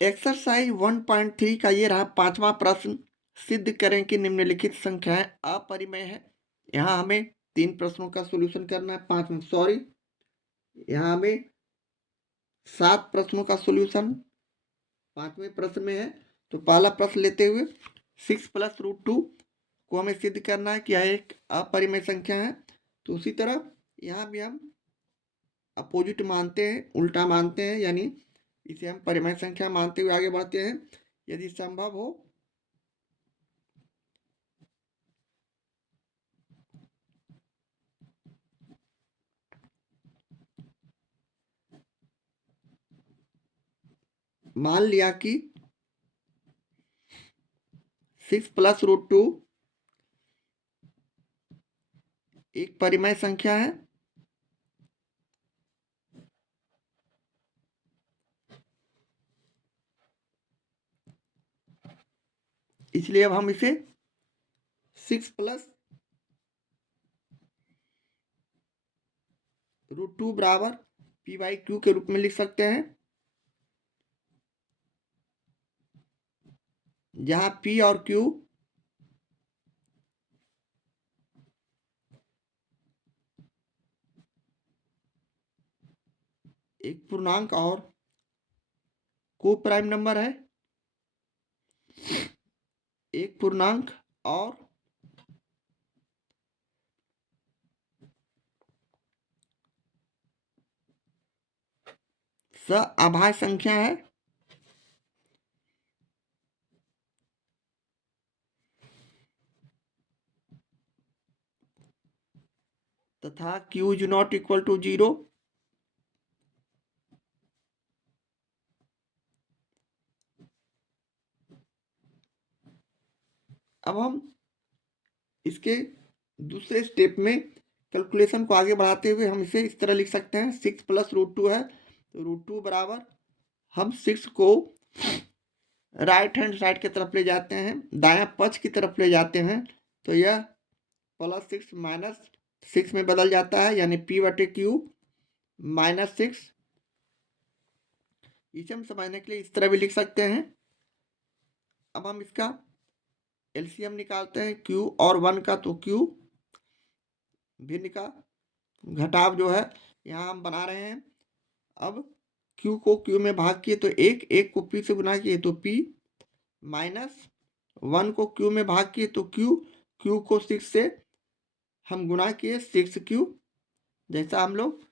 Exercise 1.3 का ये रहा 5वां प्रश्न। सिद्ध करें कि निम्नलिखित संख्याएं अपरिमेय है। यहाँ हमें 3 प्रश्नों का सॉल्यूशन करना है। 5 में यहाँ हमें 7 प्रश्नों का सॉल्यूशन 5वें प्रश्न में है। तो पहला प्रश्न लेते हुए 6 + √2 को हमें सिद्ध करना है कि यह एक अपरिमेय संख्या है। तो उसी तरह यहाँ भी हम अपोजिट मानते हैं, उल्टा मानते हैं, यानी इसे हम परिमेय संख्या मानते हुए आगे बढ़ते हैं। यदि संभव हो मान लिया कि 6 + √2 एक परिमेय संख्या है, इसलिए अब हम इसे 6 + √2 बराबर p/q के रूप में लिख सकते हैं, जहां p और q एक पूर्णांक और को प्राइम नंबर है। एक पूर्णांक और सअभाज्य संख्या है तथा q is not equal to 0। अब हम इसके दूसरे स्टेप में कैलकुलेशन को आगे बढ़ाते हुए हम इसे इस तरह लिख सकते हैं। 6 + √2 है, तो √2 बराबर हम 6 को राइट हैंड साइड की तरफ ले जाते हैं, दायां पक्ष की तरफ ले जाते हैं, तो यह +6 - 6 में बदल जाता है, यानी p/q -6। इसे हम समझने के लिए इस तरह भी लिख सकते हैं। अब हम इसका एलसीएम निकालते हैं q और 1 का, तो q भिन्न का घटाव जो है यहाँ हम बना रहे हैं। अब q को q में भाग किए तो 1 को p से गुना किए तो p -1 को q में भाग किए तो q को 6 से हम गुना किए 6q। जैसा हम लोग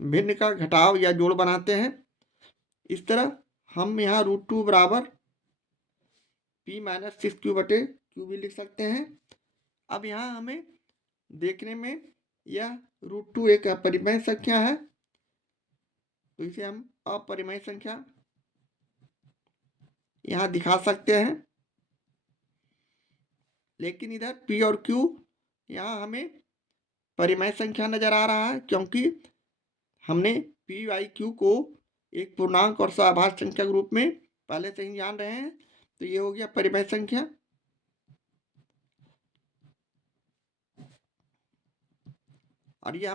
भिन्न का घटाव या जोड़ बनाते हैं, इस तरह हम यहाँ √2 बराबर p - 6q/q भी लिख सकते हैं। अब यहाँ हमें देखने में यह √2 एक अपरिमेय संख्या है, तो इसे हम अपरिमेय संख्या यहाँ दिखा सकते हैं। लेकिन इधर p और q यहाँ हमें परिमेय संख्या नजर आ रहा है, क्योंकि हमने p/q को एक पूर्णांक और सअभाज्य संख्या के रूप में पहले से ही जान रहे हैं, तो ये हो गया परिमेय संख्या। और ये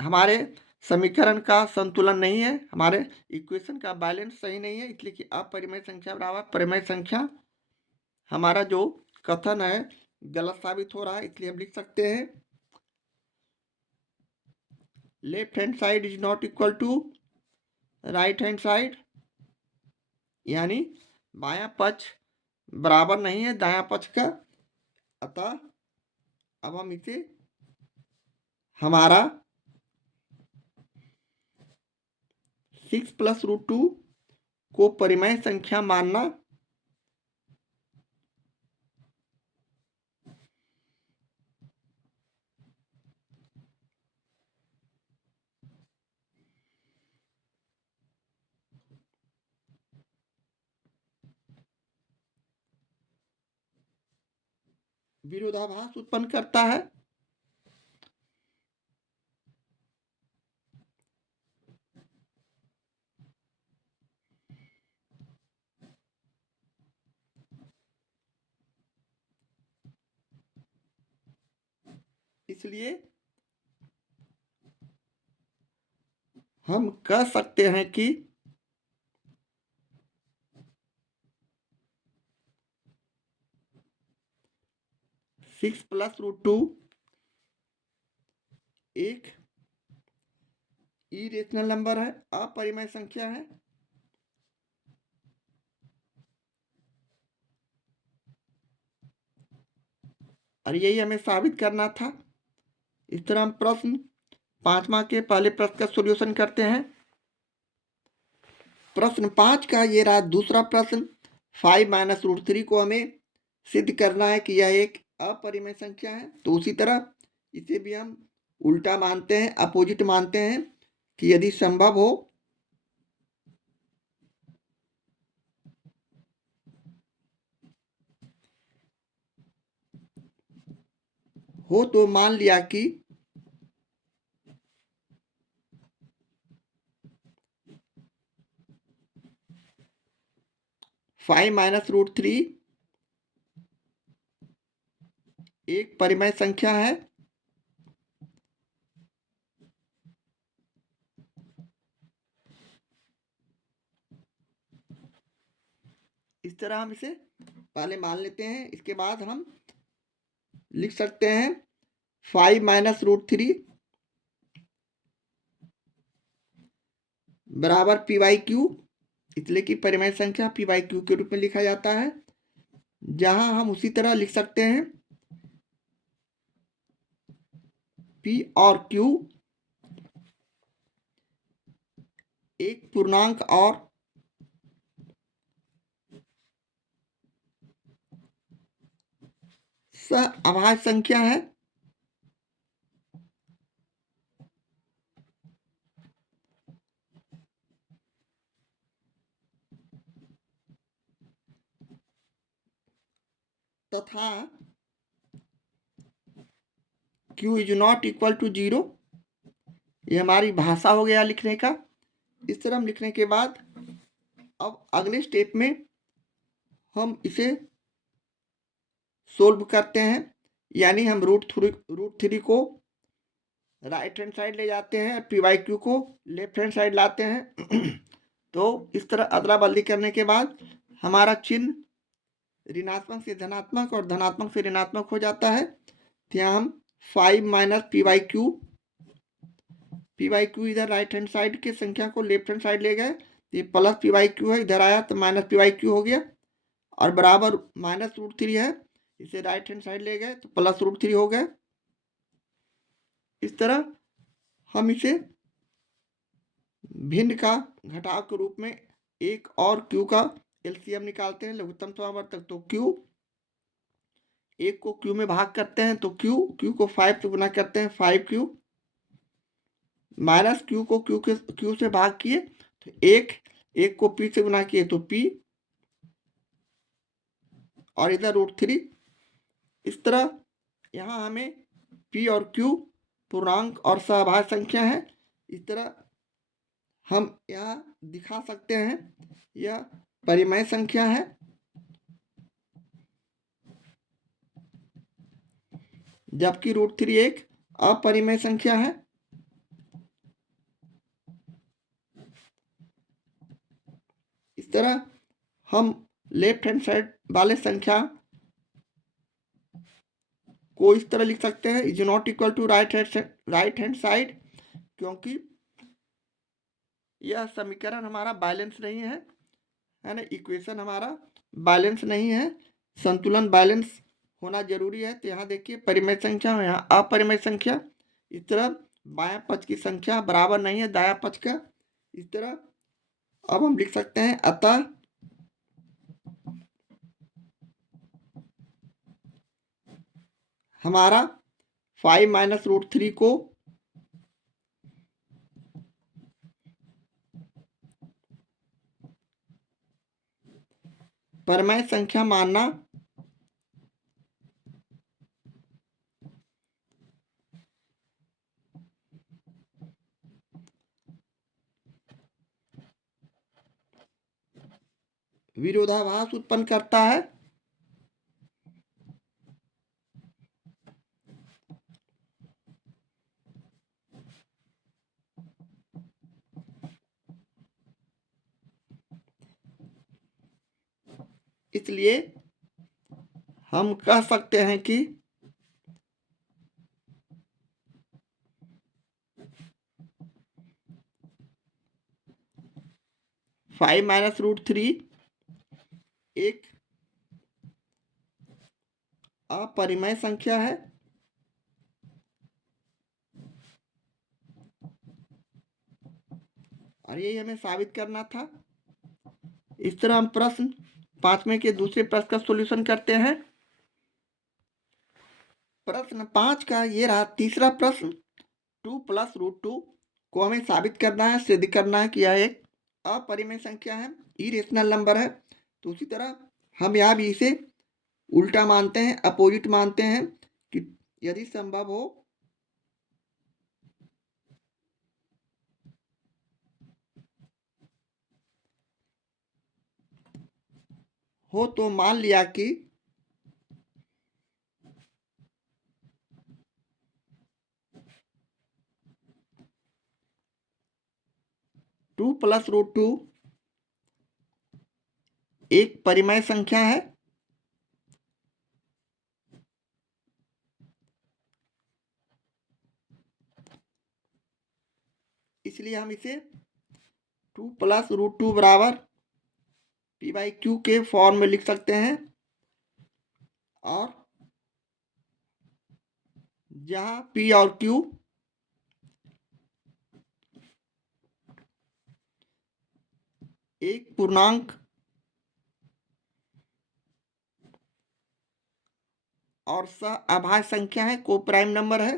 हमारे समीकरण का संतुलन नहीं है, हमारे इक्वेशन का बैलेंस सही नहीं है, इसलिए कि अपरिमेय संख्या बराबर परिमेय संख्या हमारा जो कथन है गलत साबित हो रहा है। इसलिए हम लिख सकते हैं left hand side is not equal to right hand side, यानी बायां पक्ष बराबर नहीं है दायां पक्ष का। अतः अब हम इसे हमारा 6 + √2 को परिमेय संख्या मानना विरोधाभास उत्पन्न करता है। इसलिए हम कह सकते हैं कि 6 प्लस रूट 2 एक इरेशनल नंबर है, अपरिमेय संख्या है। और यही हमें साबित करना था। इस तरह हम प्रश्न 5वां के पहले प्रश्न का सॉल्यूशन करते हैं। प्रश्न 5 का ये रहा दूसरा प्रश्न। 5 माइनस रूट 3 को हमें सिद्ध करना है कि यह एक अपरिमेय संख्या है। तो उसी तरह इसे भी हम उल्टा मानते हैं, अपोजिट मानते हैं कि यदि संभव हो तो मान लिया कि 5 माइनस रूट 3 एक परिमेय संख्या है। इस तरह हम इसे पहले मान लेते हैं। इसके बाद हम लिख सकते हैं 5 माइनस रूट 3 बराबर पी बाई क्यू, इसलिए कि परिमेय संख्या पी बाई क्यू के रूप में लिखा जाता है। जहां हम उसी तरह लिख सकते हैं पी और क्यू एक पूर्णांक और सहअभाज्य संख्या है। तथा q is not equal to 0। ये हमारी भाषा हो गया लिखने का। इस तरह हम लिखने के बाद अब अगले स्टेप में हम इसे सोल्व करते हैं। यानी हम रूट थ्री को राइट हैंड साइड ले जाते हैं, पी वाई क्यू को लेफ्ट हैंड साइड लाते हैं। तो इस तरह अदला बदली करने के बाद हमारा चिन्ह ऋणात्मक से धनात्मक और धनात्मक से ऋणात्मक हो जाता है। तो यहाँ हम 5 माइनस पी वाई क्यू इधर राइट हैंड साइड के संख्या को लेफ्ट हैंड साइड ले गए, तो ये प्लस पी वाई क्यू है, इधर आया तो माइनस पी वाई क्यू हो गया। और बराबर माइनस रूट 3 है, इसे राइट हैंड साइड ले गए तो प्लस रूट 3 हो गए। इस तरह हम इसे भिन्न का घटाव के रूप में एक और क्यू का एलसीएम निकालते हैं, लघुत्तम समावर्तक। तो क्यू एक को क्यू में भाग करते हैं तो क्यू को 5 से गुना करते हैं, 5 क्यू माइनस क्यू को क्यू से भाग किए तो एक को पी से गुना किए तो पी और इधर रूट 3। इस तरह यहाँ हमें पी और क्यू पूर्णांक और सहअभाज्य संख्या है। इस तरह हम यहाँ दिखा सकते हैं यह परिमेय संख्या है, जबकि रूट 3 एक अपरिमेय संख्या है। इस तरह हम लेफ्ट हैंड साइड वाले संख्या को इस तरह लिख सकते हैं is not equal to right hand side, क्योंकि यह समीकरण हमारा बैलेंस नहीं है ना, इक्वेशन हमारा बैलेंस नहीं है। संतुलन बैलेंस होना जरूरी है। तो यहाँ देखिए परिमेय संख्या और यहाँ अपरिमेय संख्या। इस तरह बायां पक्ष की संख्या बराबर नहीं है दायां पक्ष का। इस तरह अब हम लिख सकते हैं अतः हमारा 5 माइनस रूट 3 को परिमेय संख्या मानना विरोधाभास उत्पन्न करता है। इसलिए हम कह सकते हैं कि 5 माइनस रूट 3 एक अपरिमेय संख्या है। और यही हमें साबित करना था। इस तरह हम प्रश्न 5वें के दूसरे प्रश्न का सॉल्यूशन करते हैं। प्रश्न 5 का ये रहा तीसरा प्रश्न। 2 प्लस रूट 2 को हमें साबित करना है, सिद्ध करना है कि यह एक अपरिमेय संख्या है, इरेशनल नंबर है। तो उसी तरह हम यहाँ भी इसे उल्टा मानते हैं, अपोजिट मानते हैं कि यदि संभव हो तो मान लिया कि 2 प्लस रूट 2 एक परिमेय संख्या है। इसलिए हम इसे 2 प्लस रूट 2 बराबर पी बाई क्यू के फॉर्म में लिख सकते हैं। और जहां पी और क्यू एक पूर्णांक और सह अभाज्य संख्या है, को प्राइम नंबर है।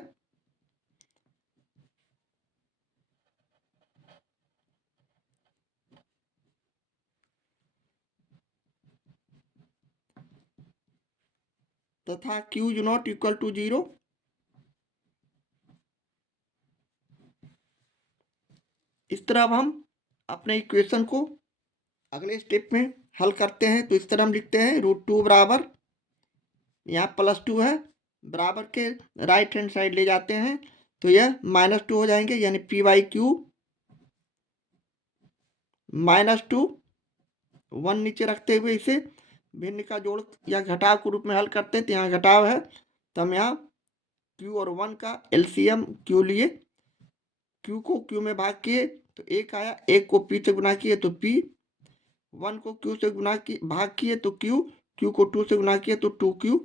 तथा Q is not equal to 0। इस तरह अब हम अपने इक्वेशन को अगले स्टेप में हल करते हैं। तो इस तरह हम लिखते हैं रूट 2 बराबर, यहाँ +2 है, बराबर के राइट हैंड साइड ले जाते हैं तो यह -2 हो जाएंगे, यानी पी बाई क्यू -2 1 नीचे रखते हुए इसे भिन्न का जोड़ या घटाव के रूप में हल करते हैं। तो यहाँ घटाव है तो हम यहाँ क्यू और 1 का एलसीएम क्यू लिए, क्यू को क्यू में भाग किए तो 1 आया, 1 को पी से गुना किए तो पी, 1 को क्यू से गुना किए भाग किए तो क्यू, क्यू को 2 से गुना किए तो 2q।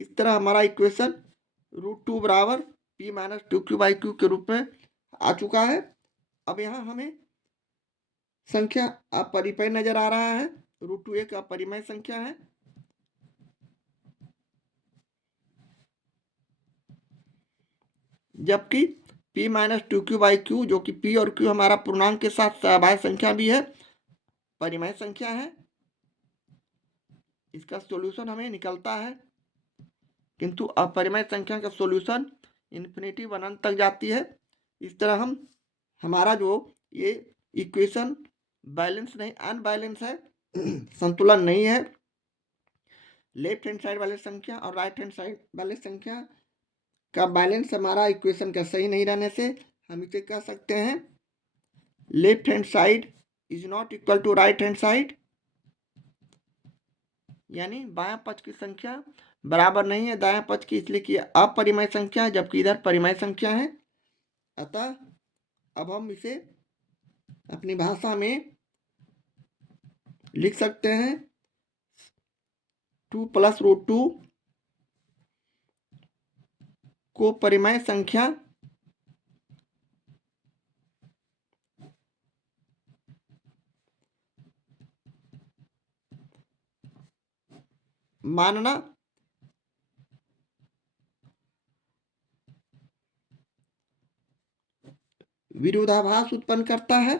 इस तरह हमारा इक्वेशन रूट 2 बराबर P minus 2q by Q के रूप में आ चुका है। अब यहाँ हमें संख्या अपरिमेय नजर आ रहा है। रूट 2 एक अपरिमेय संख्या है। जबकि p minus 2q by Q, जो कि p और q हमारा पूर्णांक के साथ सहअभाज्य संख्या भी है, परिमेय संख्या है। इसका सॉल्यूशन हमें निकलता है, किंतु अपरिमेय संख्या का सॉल्यूशन इन्फिनिटी अनंत तक जाती है। इस तरह हम हमारा जो ये इक्वेशन बैलेंस नहीं, अनबैलेंस है, संतुलन नहीं है। लेफ्ट हैंड साइड वाले संख्या और राइट हैंड साइड वाले संख्या का बैलेंस हमारा इक्वेशन का सही नहीं रहने से हम इसे कह सकते हैं left hand side is not equal to right hand side, यानी बायां पक्ष की संख्या बराबर नहीं है दायां पक्ष की, इसलिए कि अपरिमेय संख्या है जबकि इधर परिमेय संख्या है। अतः अब हम इसे अपनी भाषा में लिख सकते हैं 2 प्लस रूट 2 को परिमेय संख्या मानना विरोधाभास उत्पन्न करता है।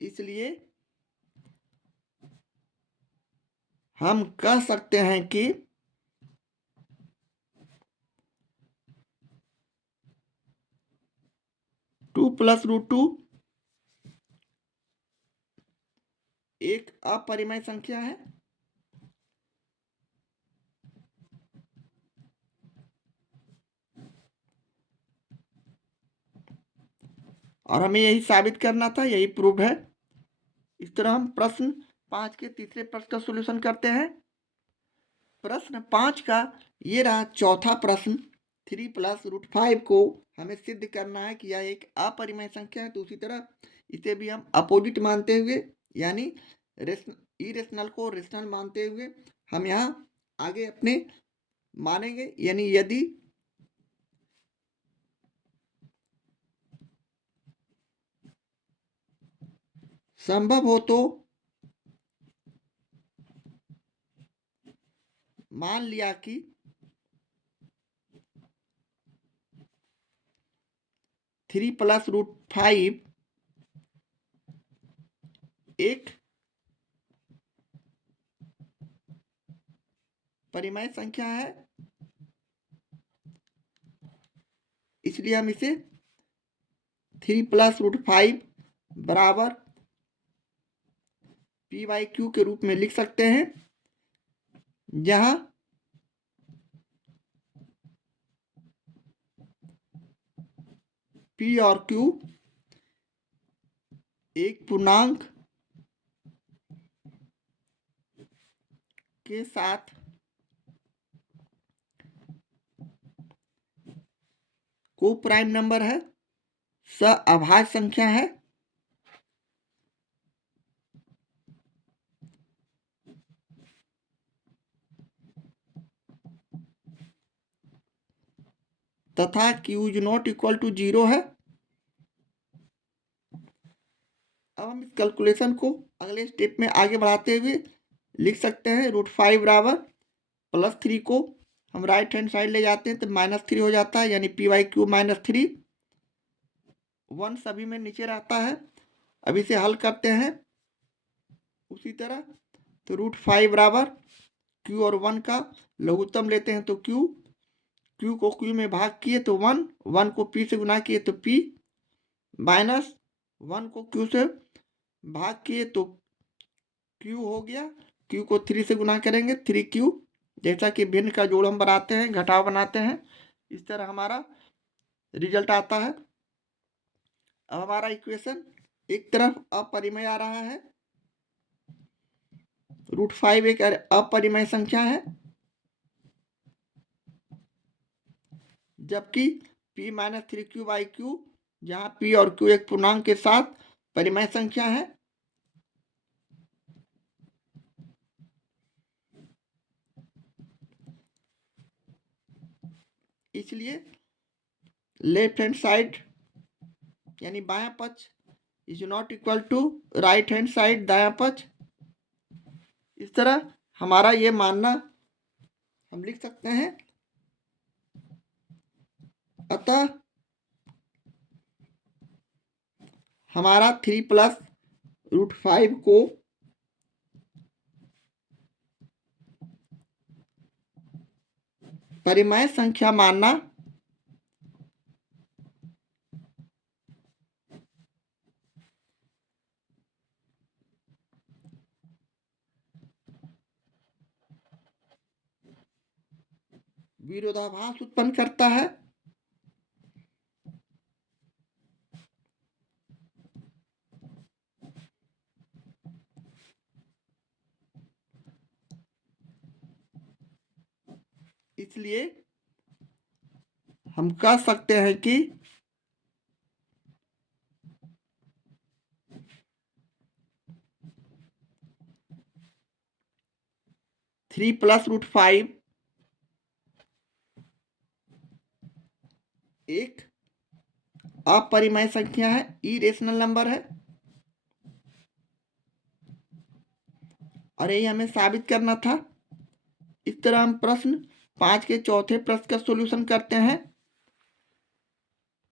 इसलिए हम कह सकते हैं कि टू प्लस रूट 2 एक अपरिमेय संख्या है। और हमें यही साबित करना था, यही प्रूव है। इस तरह हम प्रश्न 5 के तीसरे प्रश्न का सॉल्यूशन करते हैं। प्रश्न 5 का ये रहा चौथा प्रश्न। 3 प्लस रूट 5 को हमें सिद्ध करना है कि यह एक अपरिमेय संख्या है। तो उसी तरह इसे भी हम अपोजिट मानते हुए यानी इरेशनल को रेशनल मानते हुए हम यहाँ आगे अपने मानेंगे। यानी यदि संभव हो तो मान लिया कि 3 प्लस रूट 5 एक परिमेय संख्या है, इसलिए हम इसे 3 प्लस रूट 5 बराबर पी बाई क्यू के रूप में लिख सकते हैं, जहां पी और क्यू एक पूर्णांक के साथ को प्राइम नंबर है, अभाज्य संख्या है, तथा Q is not equal to 0 है। अब हम इस कैलकुलेशन को अगले स्टेप में आगे बढ़ाते हुए लिख सकते हैं। रूट 5 बराबर +3 को हम राइट हैंड साइड ले जाते हैं तो -3 हो जाता है, यानी पी वाई क्यू -3 1 सभी में नीचे रहता है। अब इसे हल करते हैं उसी तरह। तो रूट 5 बराबर क्यू और 1 का लघुत्तम लेते हैं तो क्यू को क्यू में भाग किए तो 1 को पी से गुना किए तो पी -1 को क्यू से भाग किए तो क्यू हो गया। क्यू को 3 से गुना करेंगे 3Q, जैसा कि भिन्न का जोड़ हम बनाते हैं, घटाव बनाते हैं, इस तरह हमारा रिजल्ट आता है। अब हमारा इक्वेशन एक तरफ अपरिमेय आ रहा है। रूट 5 एक अपरिमेय संख्या है, जबकि p -3Q बाई क्यू, जहाँ p और q एक पूर्णांक के साथ परिमेय संख्या है। इसलिए लेफ्ट हैंड साइड यानी बायां पक्ष is not equal to right hand side दायां पक्ष। इस तरह हमारा ये मानना हम लिख सकते हैं। अतः हमारा 3 प्लस रूट 5 को परिमेय संख्या मानना विरोधाभास उत्पन्न करता है। इसलिए हम कह सकते हैं कि थ्री प्लस रूट 5 एक अपरिमेय संख्या है, इरेशनल नंबर है, और यही हमें साबित करना था। इस तरह हम प्रश्न 5 के चौथे प्रश्न का सॉल्यूशन करते हैं।